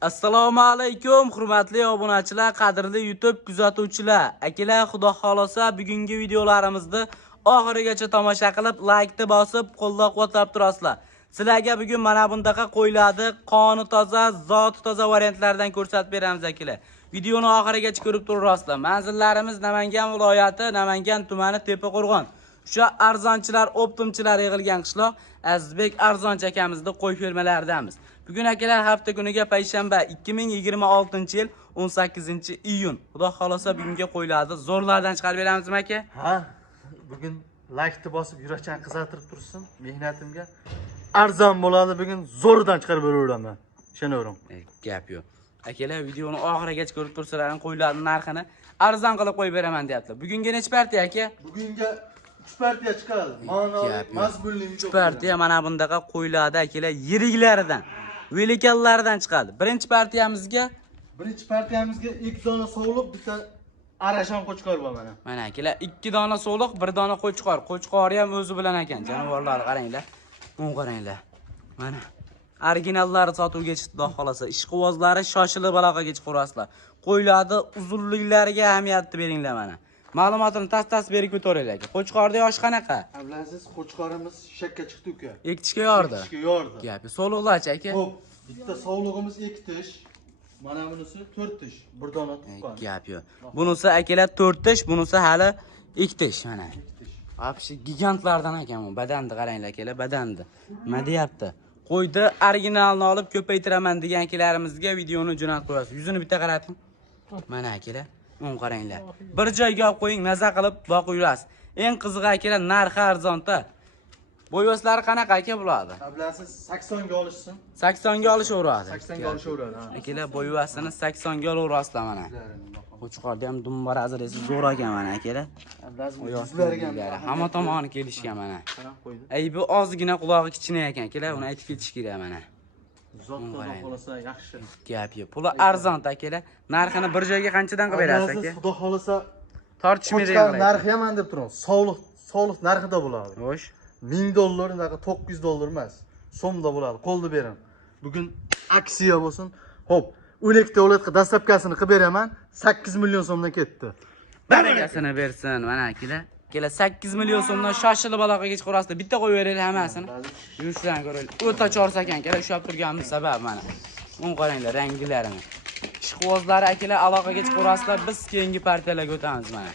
Assalomu alaykum, hurmatli obunachilar, qadrli YouTube kuzatuvchilar. Akalar, xudo xolosa bugungi videolarimizda oxirigacha tomosha qilib, like bosib, qo'llab-quvvatlab turasizlar. Sizlarga bugun mana bundaqa qo'yiladi, qoni toza, zoti toza variantlardan ko'rsatib beramiz akalar. Videoni oxirigacha ko'rib turasizlar. Manzillarimiz Namangan viloyati, Namangan tumani Tepaqo'rg'on. O'sha arzonchilar, optimchilar yig'ilgan qishloq Azizbek Arzonchi akamizning qo'y fermalaridanmiz. Bugun akalar hafta kuniga payshanba 2026-yil 18-iyun. Xudo xolosa bugunga qo'yiladi. Zo'rlardan chiqarib beramizmi aka? Ha, bugun like bosib yurakchani qizartirib tursin. Mehnatimga arzon bo'ladi, bugun zo'rdan chiqarib beraveraman. Ishonavering. Gap yo'q. Akalar videoni oxirigacha ko'rib tursalar, qo'yiladi narxini arzon qilib qo'yib beraman deyapti. Bugunga necha partiya aka? Bugunga 3 partiya chiqadi. Ma'noviy, mazmunli video. 3 partiya mana bundaqa qo'yiladi akalar, yiriklaridan, velikanlardan chiqadi. Birinchi partiyamizga 2 dona sovliq, bitta arashon qo'chqor bor mana. Mana akalar 2 dona so'liq, 1 dona qo'chqor. Qo'chqori ham o'zi bilan ekan. Jonivorlar qaranglar. Mun qaranglar. Mana originallari sotuvga chiqdi, xudo xolasa. Ishqibozlari shoshilib aloqaga chiqarasizlar. Qo'yiladi, uzunliklariga ahamiyatni beringlar mana. Ma'lumotini tas berib ko'taringlar aka. Qo'chqorda yosh qanaqa? Ablaziz qo'chqorimiz shakka chiqdi uka. Ekitishga yordi. Ekitishga yordi. Gapi so'liqlarchi aka. Xo'p, bitta sovlig'imiz 2 tish. Mana bunisi 4 tish. 1 dona tuqqan. Gap yo'q. Bunisi akalar 4 tish, bunisi hali 2 tish mana. Vobshe gigantlardan ekan bu. Badanni qaranglar akalar, badanni. Nima deyapti? Qo'ydi, originalni olib ko'paytiraman degan akilarimizga videoni jo'natib qo'yasiz. Yuzini bitta qarating. Mana akalar, uni qaranglar. Bir joyga olib qo'ying, nazar qilib boqib yurasiz. Eng qizig'i akalar, narxi arzonda. Bo'yoslari qanaqa aka bo'ladi? Ablaziz 80 ga olishsin. 80 ga olishaveradi. 80 ga olishaveradi. Akalar bo'yosini 80 ga olasizlar mana. Qo'chqorda ham dumbarazı resi zo'r ekan mana akalar. Ablaziz yuzlariga hamma tomoni kelishgan mana. Aybi ozgina qulog'i kichkina ekan akalar, uni aytib ketish kerak mana. Zotdan xolasa yaxshi. Gap yo'q. Puli arzon akalar. Narxini bir joyga qanchadan qilib berasiz aka? Xudo xolasa tortishmaydigan narxi ham deb turamiz. Sog'liq narxida bo'ladi. Xo'sh. $1000, $900 emas. So'mda bo'ladi. Qo'lda bering. Bugun aksiya bo'lsin. Xo'p, o'likda o'latga dastlabkasini qilib beraman. 8 million so'mdan ketdi. Barakasini bersin mana akalar. Kela 8 million so'mdan shoshilib aloqaga chiqarasizlar. Bitta qo'yib beraylik hammasini. Yurishdan ko'raylik. O'ta chorsa ekan akalar, ushlab turganimiz sabab mana. Uni qaranglar, rangilarini. Ishqibozlari akalar aloqaga chiqarasizlar. Biz keyingi partiyalarga o'tamiz mana.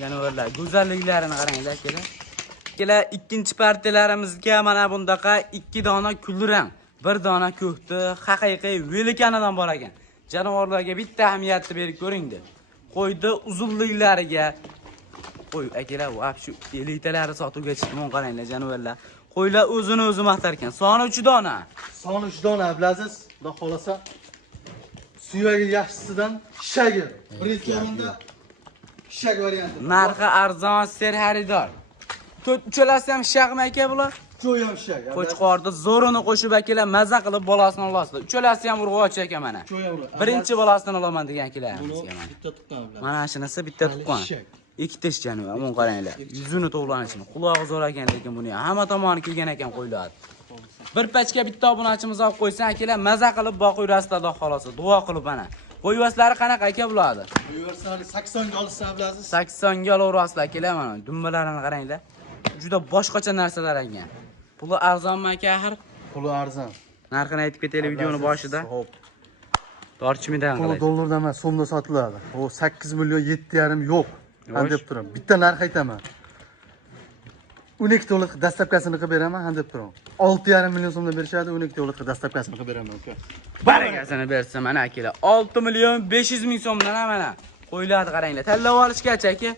Jonivorlar, go'zalliklarini qaranglar akalar. Akalar, ikkinchi partiyalarimizga mana bundaqa 2 dona kulrang, 1 dona ko'hti, haqiqiy velikanidan bor ekan. Jonivorlarga bitta ahamiyatni berib ko'ringdi. Qo'ydi uzunliklariga. Qo'y akalar, va shu elitalari sotuvga chiqdi, men qaranglar jonivorlar. Qo'ylar o'zini o'zi maqtar ekan. Soni 3 dona. Soni 3 dona Ablaziz. Xudo xolasa suyagi yaxshisidan shagi. Birinchi o'rinda shag varianti. Narxi arzon, ser xaridor. Uchalasi ham shag'mi aka bular? Jo'yam shag. Qo'chqorda zo'rini qo'shib akalar maza qilib bolasini olasizlar. Uchalasi ham urg'ochi aka mana. Birinchi bolasini olaman degan akilarimizga mana. Bitta tuqqan bilan. Mana shunisi bitta tuqqan. 2 tish janob, amon qaranglar. Yuzini to'g'lanishini. Qulog'i zo'r ekan, lekin buni hamma tomoni kelgan ekan qo'yiladi. Bir pachka bitta obunachimiz olib qo'ysan akalar, maza qilib boqib yurasizlar, xudo xolosa. Duo qilib mana. Bo'yoslari qanaqa aka bo'ladi? Bo'yoslari 80 ga olsa Ablaziz. 80 ga olasizlar akalar mana. Dumbalarini qaranglar. Juda boshqacha narsalar ekan. Puli arzonmi aka axir? Puli arzon. Narxini aytib ketaylik videoni boshida. Xo'p. Tortishmaydan Puli dollardan emas, so'mda sotiladi. O 8 million 7,5 yo'q. Han deb turaman. Bitta narx aytaman. 12 dollar dastlabkasini qilib beraman, han deb turaman. 6,5 million so'mdan berishadi, 12 dollar dastlabkasini qilib beraman uka. Barakasini bersin mana akalar. 6 million 500 ming so'mdan mana. Qo'yiladi qaranglar. Tanlab olishgacha aka.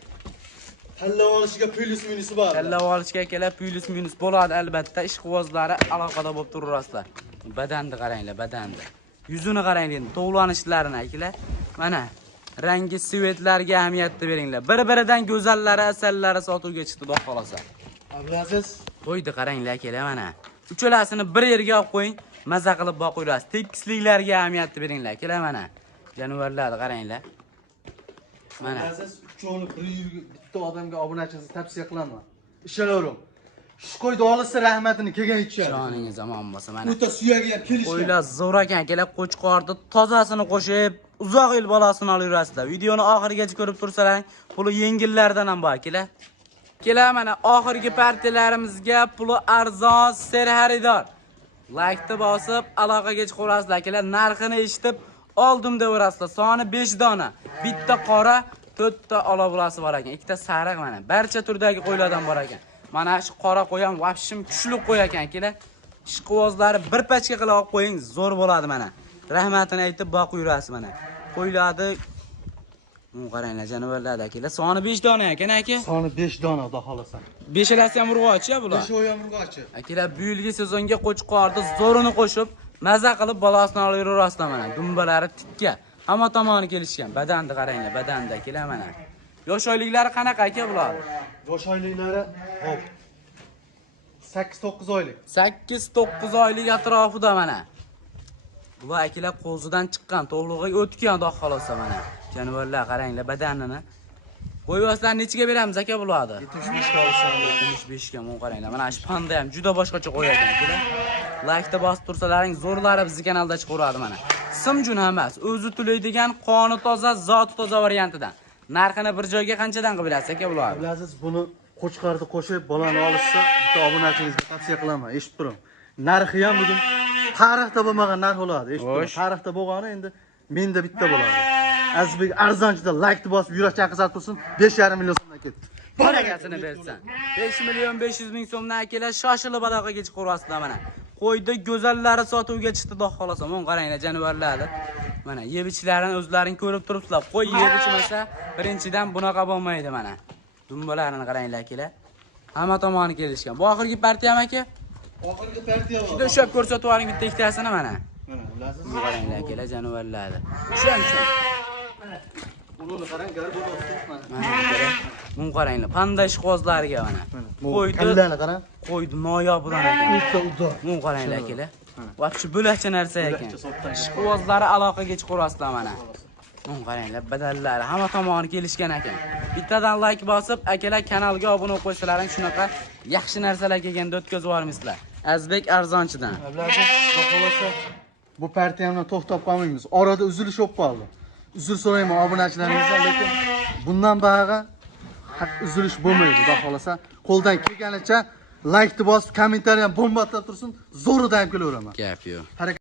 Tanlab olishiga plus minusi bor. Tanlab olishga akalar plus minus bo'ladi albatta. Ishqibozlari aloqada bo'lib turasizlar. Badanni qaranglar, badanni. Yuzini qaranglar, to'g'lanishlarini akalar. Mana rangi svetlarga ahamiyatni beringlar. Bir-biridan go'zallari, asallari sotuvga chiqdi, xudo xolosa. Ablaziz, qo'ydi qaranglar akalar mana. Uchalasini bir yerga olib qo'ying, maza qilib boqinglar. Tekisliklarga ahamiyatni beringlar akalar mana. Jonivorlarni qaranglar. Mana. Ablaziz, uchovni bir bitta odamga obunachisiz tavsiya qilaman. Ishonavering. Shu qo'yni olsa rahmatini kelgan ichadi. Joningiz omon bo'lsa mana. O'ta suyagi ham kelishgan. Qo'ylar zo'r ekan, akalar qo'chqorni tozasini qo'shib, uzoq yil bolasini olib yurasizlar. Videoni oxirigacha ko'rib tursalaring, puli yengillardan ham bor, akalar. Kelar mana oxirgi partiyalarimizga puli arzon ser xaridor. Like-ni bosib, aloqaga chiqaverasizlar, akalar. Narxini eshitib oldim deyaverasizlar. Soni 5 dona. Bitta qora, 4 ta olovlasi bor ekan. Ikkita sariq mana. Barcha turdagi qo'ylardan bor ekan. Mana shu qora qo'y ham vapshim kuchli qo'y ekan, akalar. Ishqivozlari bir pachka qilib olib qo'ying, zo'r bo'ladi mana. Rahmatini aytib boqib yurasiz mana. Qo'ylarni qaranglar, janovarlar akalar. Soni 5 dona ekan, aka. Soni 5 dona, xudo xolasa. Beshalasi ham urg'ochi bular. 5 o'yam urg'ochi. Akalar, bu yilgi sezonga qo'chqorni zo'rini qo'shib, maza qilib bolasini olib yuraverasizlar mana. Dumbalari tikka. Hamma tomoni kelishgan. Badanni qaranglar, badanda akalar mana. Yosh oyliklari qanaqa aka bular? Yosh oyliklari, hop. 8-9 oylik. 8-9 oylik atrofida mana. Bular akalar qo'zidan chiqqan, to'g'lig'iga o'tgan xudo xolasa mana. Jonivorlar qaranglar badanini. Qo'yvaslar nechiga beramiz aka bularni? 75 ga olishgan. 75 ga, qaranglar. Mana shu panda ham juda boshqacha qo'y ekan akalar. Like-da bosib tursalaring, zo'rlari bizning kanalda chiqaveradi mana. Simjun emas, o'zi to'laydigan qoni toza, zoti toza variantidan. Narxini bir joyga qanchadan qilib berasiz aka bular? Bilasiz, buni qo'chqorni qo'shib bolani olishsa, bitta obunachingizga tavsiya qilaman. Eshitib turing. Narxi ham bugun tarixda bo'lmagan narx bo'ladi. Eshitib turing. Tarixda bo'lgani endi menda bitta bo'ladi. Azizbek arzonchida like bosib yurak chaqirib tursin, 5,5 million so'mdan ketdi. Barakasini bersin. 5 million 500 ming so'mdan akalar shoshilib aloqaga chiqaverasizlar mana. Qo'ydi go'zallari sotuvga chiqdi, xudo xolasa. Mana qaranglar jonivorlarni. Mana yeb ichlarini o'zlaring ko'rib turibsizlar. Qo'y yeb ichmasa, birinchidan bunaqa bo'lmaydi mana. Dumbalarini qaranglar akalar. Hamma tomoni kelishgan. Bu oxirgi partiya ham aka? Oxirgi partiya bor. Juda ushab ko'rsatib yuboring bitta ikkitasini mana. Mana bilasiz. Qaranglar akalar jonivorlarni. Shuning uchun. Buni qarang, garib bo'lib Mana qaranglar, panda ishqozlariga mana. Qo'ydi. Kallarni qarang. Qo'ydi noyobidan ekan. Uda. Mana qaranglar akalar. Vaqti bo'lakcha narsa ekan. Ishqozlari aloqaga chiqaverasizlar mana. Mana qaranglar, badallari hamma tomoni kelishgan ekan. Bittadan like bosib, akalar kanalga obuna bo'lib qo'ysalaring, shunaqa yaxshi narsalar kelganda o'tkazib yubormaysizlar. Azbek arzonchidan. Bilasiz, xudo xolasa bu partiyani to'xtab qolmaymiz. Orada uzilish bo'lib qoldi. Uzr so'rayman obunachilarimizdan, lekin bundan bog'a haq uzilish bo'lmaydi, xudo xolasa. Qo'ldan kelganicha like bosib, kommentariy ham bomba atab tursin, zo'rida ham kelaveraman. Gap yo'q.